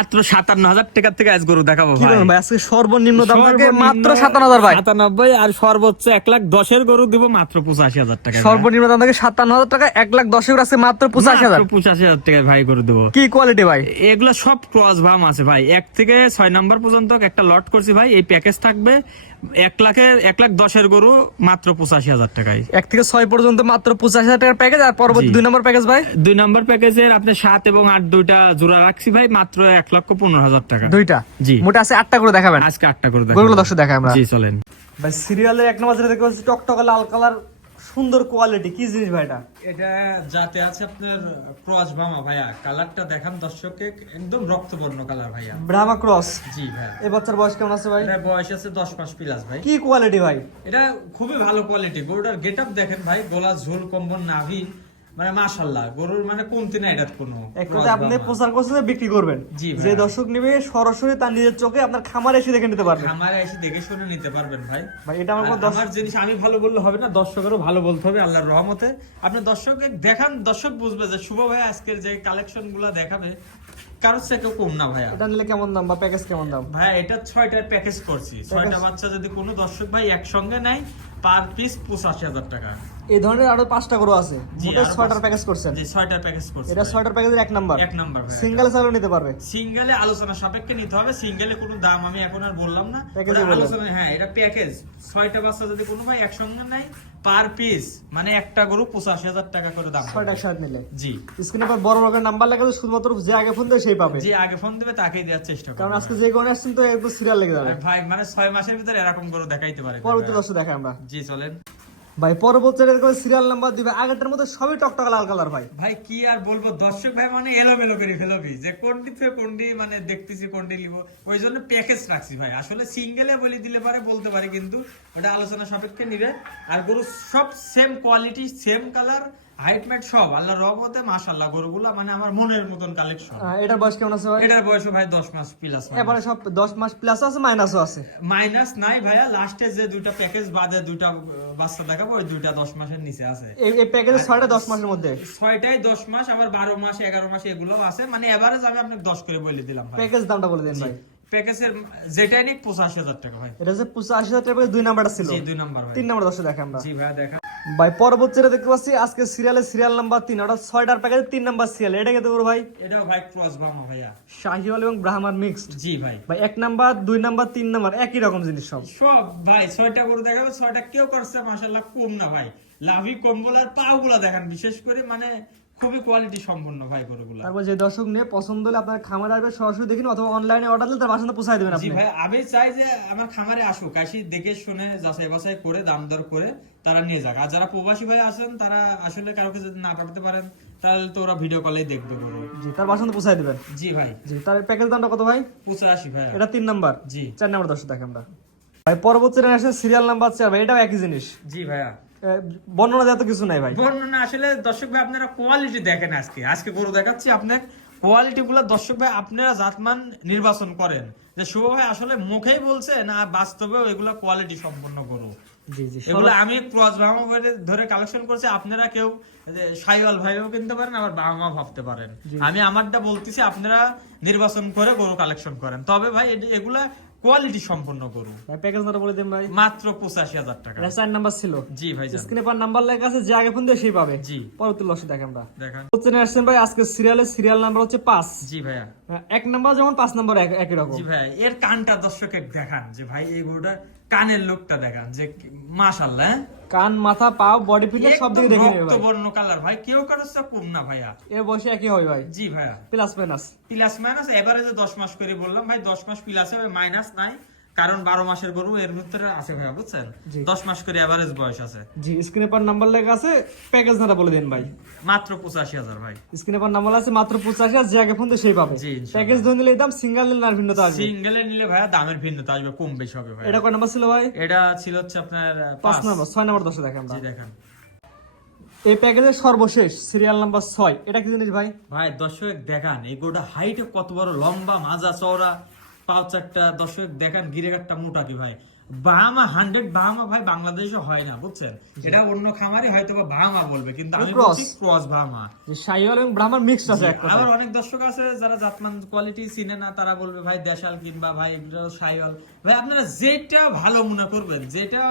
মাত্র 57,000 টাকা থেকে আজ গরু দেখাবো ভাই। ভাই আজকে সর্বনিম্ন দাম থাকে মাত্র 57,000 ভাই। 97 আর সর্বোচ্চ 1,10,000 এর গরু দিব মাত্র 85,000 টাকা। সর্বনিম্ন দাম থাকে 57,000 টাকা, 1,10,000 আছে মাত্র 85,000। 85,000 টাকা ভাই গরু দেবো। কি কোয়ালিটি ভাই? এগুলো সব ক্রস ভাম আছে ভাই, 1 থেকে 6 নাম্বার পর্যন্ত একটা লট করছি ভাই। এই প্যাকেজ থাকবে 1,10,000 গরু মাত্র 85,000 টাকায়। 1 থেকে 6 পর্যন্ত মাত্র 85,000 টাকার প্যাকেজ। আর পরবর্তী 2 নম্বর প্যাকেজ ভাই? 2 নম্বর প্যাকেজের আপনি 7 এবং 8 দুইটা জোড়া রাখছি ভাই মাত্র 1,15,000 টাকা। দুইটা? জি। মোটা আছে 8টা করে দেখাবেন আজকে 8টা করে দেখাবো। গরুগুলো দর্শক দেখাই আমরা। জি চলেন ভাই সিরিয়ালের 1 নম্বর যেটা দেখতে পাচ্ছি টকটকা লাল কালার, সুন্দর কোয়ালিটি, কি জিনিস ভাই এটা? এটা যাতে আছে আপনার ক্রস বামা ভাইয়া, কালারটা দেখান দর্শককে, একদম রক্তবর্ণ কালার ভাইয়া, ব্রাহ্মা ক্রস। জি ভাইয়া। এই বাচ্চার বয়স কেমন আছে ভাই? এটা বয়স আছে 10 মাস প্লাস ভাই। কি কোয়ালিটি ভাই? এটা খুবই ভালো কোয়ালিটি। গরুটার গেটআপ দেখেন ভাই, গলা ঝোল কম্বল নাভি, মানে মাশাআল্লাহ গরুর মানে কমতি না এটা কোনো। এক কথা আপনি প্রচার করছেন বিক্রি করবেন, জি ভাই। যে দর্শক নেবে সরাসরি তার নিজের চোখে আপনার খামারে এসে দেখে নিতে পারবেন। খামারে এসে দেখে শুনে নিতে পারবেন ভাই। ভাই এটা আমার আর আমার জিনিস আমি ভালো বললে হবে না, দর্শকেরও ভালো বলতে হবে আল্লাহর রহমতে। আপনি দর্শককে দেখান, দর্শক বুঝবে যে শুভ ভাই আজকের যে কালেকশন গুলা দেখাবে কারোর থেকে কম না ভাইয়া। এটা নিলে কেমন দাম বা প্যাকেজ কেমন দাম? ভাই এটা 6টার প্যাকেজ করছি। 6টা বাচ্চা যদি কোনো দর্শক ভাই একসঙ্গে নেয় পার পিস 85,000 টাকা। এই ধরনের আরো 5টা গরু আছে, জি, মোটে আরো 6টার প্যাকেজ করছেন। জি 6টার প্যাকেজ করছি। এটা 6টার প্যাকেজের 1 নাম্বার। 1 নাম্বার ভাই। সিঙ্গেল চালও নিতে পারবে। সিঙ্গেলে আলোচনা সাপেক্ষে নিতে হবে, সিঙ্গেলে কোনো দাম আমি এখন আর বললাম না। প্যাকেজে ওটা বললাম। আলোচনা, হ্যাঁ এটা প্যাকেজ। 6টা বাচ্চা যদি কোনো ভাই একসঙ্গে নেয় পার পিস মানে একটা গরু 85,000 টাকা করে দাম। 6টার সাথে নিলে জি। স্ক্রিনে পর বড় বড় নাম্বার লেখা আছে, শুধুমাত্র যে আগে ফোন দেবে সেই পাবে। যে আগে ফোন দেবে তাকেই দেওয়ার চেষ্টা করব। কারণ আজকে যে গরু আসছেন তো একদম সিরিয়াল লেগে যাবে ভাই মানে 6 মাসের ভিতরে এরকম গরু দেখাইতে পারে। পরবর্তী দর্শক দেখাই আমরা। জি চলেন ভাই পরবর্তী সিরিয়াল নাম্বার দিবে, আগেরটার মধ্যে সবই টকটকা লাল কালার ভাই। ভাই কি আর বলবো, দর্শক ভাই মানে এলোমেলো করে ফেলবি যে কোনটি থেকে কোনটি মানে দেখতেছি কোনটি নিব, ওই জন্য প্যাকেজ রাখছি ভাই। আসলে সিঙ্গেলে বলে দিলে পারে বলতে পারে, কিন্তু ওটা আলোচনা সাপেক্ষে নিবে। আর গরু সব same quality, same colour, height ম্যাট সব আল্লাহর রহমতে মাশাআল্লাহ গরুগুলা মানে আমার মনের মতন কালেকশন। এটার বয়স কেমন আছে ভাই? এটার বয়স ভাই 10 মাস প্লাস। এবারে সব 10 মাস প্লাস আছে, মাইনাসও আছে? মাইনাস নাই ভাইয়া, লাস্টে যে দুইটা প্যাকেজ বাদে দুইটা বাচ্চা দেখাবো ওই দুইটা 10 মাসের নিচে আছে। এই প্যাকেজে 6টা 10 মাসের মধ্যে। 6টাই 10 মাস, আবার 12 মাস 11 মাস এগুলোও আছে, মানে এভারেজ আমি আপনাকে 10 করে বলে দিলাম ভাই। প্যাকেজ দামটা বলে দেন ভাই। প্যাকেজের যেটাই নিক 85,000 টাকা ভাই। এটা যে 85,000 টাকা 2 নাম্বারটা ছিল। জি 2 নাম্বার ভাই। 3 নাম্বার দর্শক দেখাই আমরা। জি ভাই দেখা ভাই পরবর্তীতে দেখতে পাচ্ছি আজকে সিরিয়াল নাম্বার 3, ওটা 6টার প্যাকেজে 3 নাম্বার সিরিয়াল। এটা কত বড় ভাই? এটাও ভাই ক্রস ব্রাহ্মা ভাইয়া, শাহিওয়াল এবং ব্রাহ্মার মিক্সড। জি ভাই। ভাই 1 নাম্বার 2 নাম্বার 3 নাম্বার একই রকম জিনিস সব। সব ভাই 6টা গরু দেখাবো, 6টা কেউ করছে মাশাআল্লাহ কম না ভাই। লাভি কম্বল আর পাগুলা দেখেন, বিশেষ করে মানে খুবই কোয়ালিটি সম্পন্ন ভাই গরুগুলা। তারপর যে দর্শক নিয়ে পছন্দ হলে আপনার খামারে আসবে, সরাসরি দেখুন অথবা অনলাইনে অর্ডার দিলে তার বাসাতে পৌঁছায় দেবেন জি আপনি। ভাই আমি চাই যে আমার খামারে আসুক, আসি দেখে শুনে যাচাই বাছাই করে দাম দর করে তারা নিয়ে যাক। আর যারা প্রবাসী ভাই আছেন তারা আসলে কাউকে যদি না পাঠাতে পারেন তাহলে তো ওরা ভিডিও কলেই দেখবে গরু। জি তার বাসাতে পৌঁছায় দিবেন। জি ভাই। জি তার প্যাকেজ দামটা কত ভাই? 85 ভাই। এটা 3 নাম্বার। জি 4 নাম্বার দর্শক দেখেন আমরা। ভাই পরবর্তীতে আসে সিরিয়াল নাম্বার 4, ভাই এটাও একই জিনিস। জি ভাইয়া। বর্ণনা দেওয়া তো কিছু নাই ভাই। বর্ণনা আসলে দর্শক ভাই আপনারা কোয়ালিটি দেখেন। আজকে গরু দেখাচ্ছি আপনার কোয়ালিটি গুলো দর্শক ভাই আপনারা জাতমান নির্বাচন করেন যে শুভ ভাই আসলে মুখেই বলছে না বাস্তবেও এগুলা কোয়ালিটি সম্পন্ন গরু। জি জি এগুলো আমি ক্রস ব্রাহ্মা ধরে কালেকশন করছি। আপনারা কেউ সাইওয়াল ভাইও কিনতে পারেন, আবার বাবা ভাবতে পারেন। আমি আমারটা বলতেছি, আপনারা নির্বাচন করে গরু কালেকশন করেন। তবে ভাই এগুলা কোয়ালিটি সম্পন্ন গরু। ভাই প্যাকেজ দামটা বলে দেন ভাই। মাত্র 85,000 টাকা। এটা 4 নাম্বার ছিল। জি ভাই। স্ক্রিনে পার নাম্বার লেখা আছে, যে আগে ফোন দিয়ে সেই পাবে। জি। পরবর্তী লসে দেখেন আমরা। দেখেন হচ্ছে আসছেন ভাই আজকে সিরিয়াল নাম্বার হচ্ছে 5। জি ভাইয়া। 1 নাম্বার যেমন 5 নাম্বার একই রকম। জি ভাই এর কানটা দর্শকে দেখান যে ভাই এই গরুটা কানের লোকটা দেখান যে মাশাআল্লাহ, কান মাথা পা বডি ফিটনেস সব দিকে দেখে নেবে ভাই। রক্তবর্ণ কালার ভাই, কেউ কারোর চেয়ে কম না ভাইয়া। এর বয়সে একই হয় ভাই। জি ভাইয়া। প্লাস মাইনাস প্লাস মাইনাস এভারেজে 10 মাস করে বললাম ভাই, 10 মাস প্লাস হবে, মাইনাস নাই। কারণ 12 মাসের গরু এর ভিতরে আছে ভাইয়া, বুঝছেন? 10 মাস করে এভারেজ বয়স আছে। জি স্ক্রিনে পার নাম্বার লেখা আছে, প্যাকেজ নাটা বলে দেন ভাই। মাত্র 85,000 ভাই। স্ক্রিনে পার নাম্বার আছে মাত্র 85,000, যে আগে ফোন দিয়ে সেই পাবে। জি ইনশাআল্লাহ। প্যাকেজ ধরে নিলে দাম, সিঙ্গেল নিলে আর ভিন্নতা আসবে। সিঙ্গেলে নিলে ভাইয়া দামের ভিন্নতা আসবে, কম বেশি হবে ভাই। এটা কয় নাম্বার ছিল ভাই? এটা ছিল হচ্ছে আপনার 5 নাম্বার। 6 নাম্বার দর্শক দেখেন আমরা। জি দেখেন এই প্যাকেজের সর্বশেষ সিরিয়াল নাম্বার 6, এটা কি জিনিস ভাই? ভাই দর্শক দেখান এই গরুটা হাইটে কত বড়, লম্বা মাজা চওড়া, পাও চারটা। দর্শক দেখান গিরেগাটটা মোটা কি ভাই, বাহামা 100 বাহামা ভাই বাংলাদেশে হয় না বুঝছেন, এটা অন্য খামারে হয়তো বা বাহামা বলবে, কিন্তু আমি Cross। বলছি ক্রস বাহামা। যে শাহিওয়াল এবং ব্রাহ্মণ মিক্সড আছে এক কথায়। আবার অনেক দর্শক আছে যারা জাতমান কোয়ালিটি চিনে না, তারা বলবে ভাই দেশাল কিংবা ভাই এগুলো শাহিওয়াল। ভাই আপনারা যেটা ভালো মনে করবেন, যেটা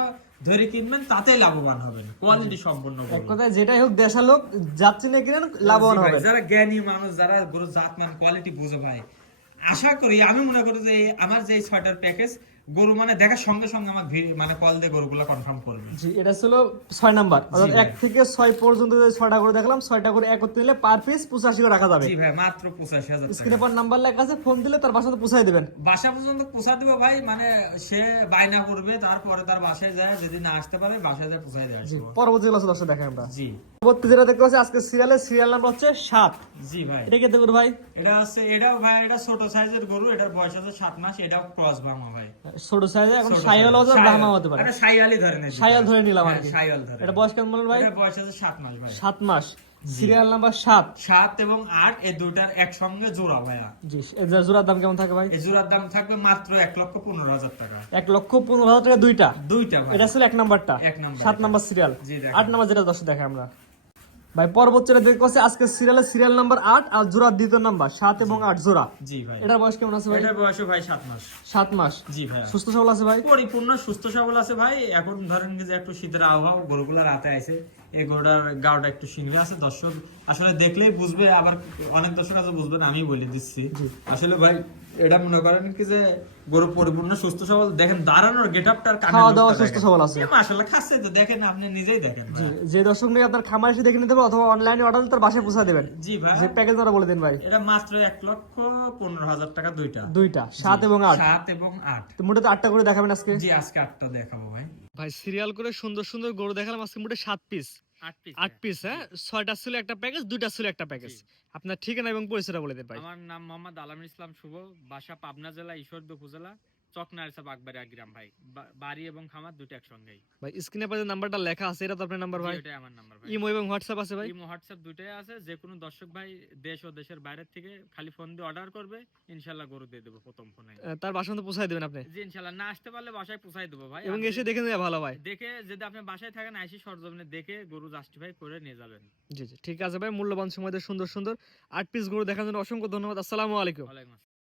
ধরে কিনবেন তাতেই লাভবান হবেন, কোয়ালিটি সম্পন্ন এক গরু। কথায় যেটাই হোক দেশাল হোক, যাচ্ছি না কিনেন লাভবান জি ভাই, হবে। যারা জ্ঞানী মানুষ, যারা গরু জাতমান কোয়ালিটি বুঝে ভাই, আশা করি আমি মনে করি যে আমার যে 6টার প্যাকেজ গরু মানে দেখার সঙ্গে সঙ্গে আমার মানে কল দিয়ে গরুগুলো কনফার্ম করবে। জি, এটা ছিল 6 নাম্বার, অর্থাৎ ভাই। 1 থেকে 6 পর্যন্ত যে 6টা করে দেখলাম, 6টা করে একত্রে নিলে পার পিস 85 করে রাখা যাবে। জি ভাই, মাত্র 85,000 স্ক্রিনে টাকা। পর নাম্বার লেখা আছে, ফোন দিলে তার বাসাতে পৌঁছায় দিবেন। বাসা পর্যন্ত পৌঁছা দিব ভাই, মানে সে বায়না করবে, তারপরে তার বাসায় যায়, যেদিন না আসতে পারে বাসায় যায় পৌঁছায় দেয় জি, আসবো। পরবর্তী ক্লাসে দর্শক দেখেন আমরা। জি পরবর্তী যেটা দেখতে পাচ্ছি আজকে সিরিয়াল নাম্বার হচ্ছে 7। জি ভাই, এটা কেতে করে ভাই? এটা আছে, এটাও ভাই এটা ছোট সাইজের গরু, এটার বয়স আছে 7 মাস, এটাও ক্রস বামা ভাই। ছোট সাইজে, এখন ছোট শাহিওয়াল size, হতে পারে, ব্রাহ্মা হতে পারে। এটা শাইওয়ালই ধরে নেই, শাহিওয়াল ধরে নিলাম আর হ্যাঁ, কি। শাইওয়াল ধরে। এটা বয়স কেমন বলেন ভাই? এটা বয়স আছে 7 মাস ভাই। 7 মাস। Serial number 7। 7 এবং 8 এই দুইটার একসঙ্গে জোড়া ভাইয়া। জি, এর জোড়ার দাম কেমন থাকে ভাই? এই জোড়ার দাম থাকবে মাত্র 1,15,000 টাকা। 1,15,000 টাকা দুইটা। দুইটা ভাই। এটা ছিল 1 নাম্বারটা, এক নাম্বার 7 নাম্বার সিরিয়াল। জি, দেখেন। 8 নাম্বার যেটা দর্শক দেখে আমরা ভাই, পরবর্তীটা দেখতে পাচ্ছি আজকে সিরিয়াল নাম্বার 8 আর জোড়া দ্বিতীয় নাম্বার 7 এবং 8 জোড়া। জি ভাই, এটার বয়স কেমন আছে ভাই? এটার বয়স ভাই 7 মাস। 7 মাস। জি ভাই, সুস্থ সবল আছে ভাই? পরিপূর্ণ সুস্থ সবল আছে ভাই। এখন ধরেন যে একটু শীতের আবহাওয়া, গরুগুলা রাতে আছে, এই গরুটার গাওটা একটু সিংড়ে আছে, দর্শক আসলে দেখলেই বুঝবে, আবার অনেক দর্শক আছে বুঝবে না, আমি বলে দিচ্ছি। আসলে ভাই এটা মনে করেন কি যে গরু পরিপূর্ণ সুস্থ সবল, দেখেন দাঁড়ানোর গেটআপটার খাওয়া দাওয়া সুস্থ সবল আছে। মাশাআল্লাহ, খাচ্ছে তো, দেখেন আপনি নিজেই দেখেন জি, ভাই। যে দর্শক নিয়ে আপনার খামার এসে দেখে নিতে পারবে অথবা অনলাইনে অর্ডার দিলে তার বাসায় পৌঁছে দিবেন। জি ভাই, যে প্যাকেজ ওরা বলে দিন ভাই। এটা মাত্র 1,15,000 টাকা দুইটা। দুইটা 7 এবং 8। 7 এবং 8। তো মোটে 8টা করে দেখাবেন আজকে। জি, আজকে 8টা দেখাবো ভাই। ভাই সিরিয়াল করে সুন্দর সুন্দর গরু দেখালাম আজকে মোটে 7 পিস। 8 পিস, হ্যাঁ, 6টা ছিল একটা প্যাকেজ, 2টা ছিল একটা প্যাকেজ। আপনার ঠিকানা এবং পরিচয়টা বলে দিন ভাই। আমার নাম মোহাম্মদ আলামিন ইসলাম শুভ, বাসা পাবনা জেলা ঈশ্বরদী উপজেলা চকনারসা বাগবাড়িয়া গ্রাম ভাই। বাড়ি এবং খামার দুটো একসঙ্গেই। ভাই স্ক্রিনে পর যে নাম্বারটা লেখা আছে এটা তো আপনার নাম্বার ভাই? জি, ওটাই আমার নাম্বার ভাই। ইমো এবং হোয়াটসঅ্যাপ আছে ভাই? ইমো হোয়াটসঅ্যাপ দুটোই আছে। যে কোনো দর্শক ভাই দেশ ও দেশের বাইরে থেকে খালি ফোন দিয়ে অর্ডার করবে, ইনশাআল্লাহ গরু দিয়ে দেবো প্রথম ফোনে। তার বাসা মতো পৌঁছায় দিবেন আপনি, জি ইনশাআল্লাহ, না আসতে পারলে বাসায় পৌঁছাই দেবো ভাই। এবং আর এসে দেখে নিলে ভালো ভাই। দেখে যদি আপনি বাসায় থাকেন, আইসি সরজমিনে দেখে গরু জাস্টিফাই করে নিয়ে যাবেন। জি জি, ঠিক আছে ভাই, মূল্যবান সময় দিয়ে সুন্দর সুন্দর 8 পিস গরু দেখার জন্য অসংখ্য ধন্যবাদ। আসসালামু আলাইকুম। ওয়ালাইকুম আসসালাম।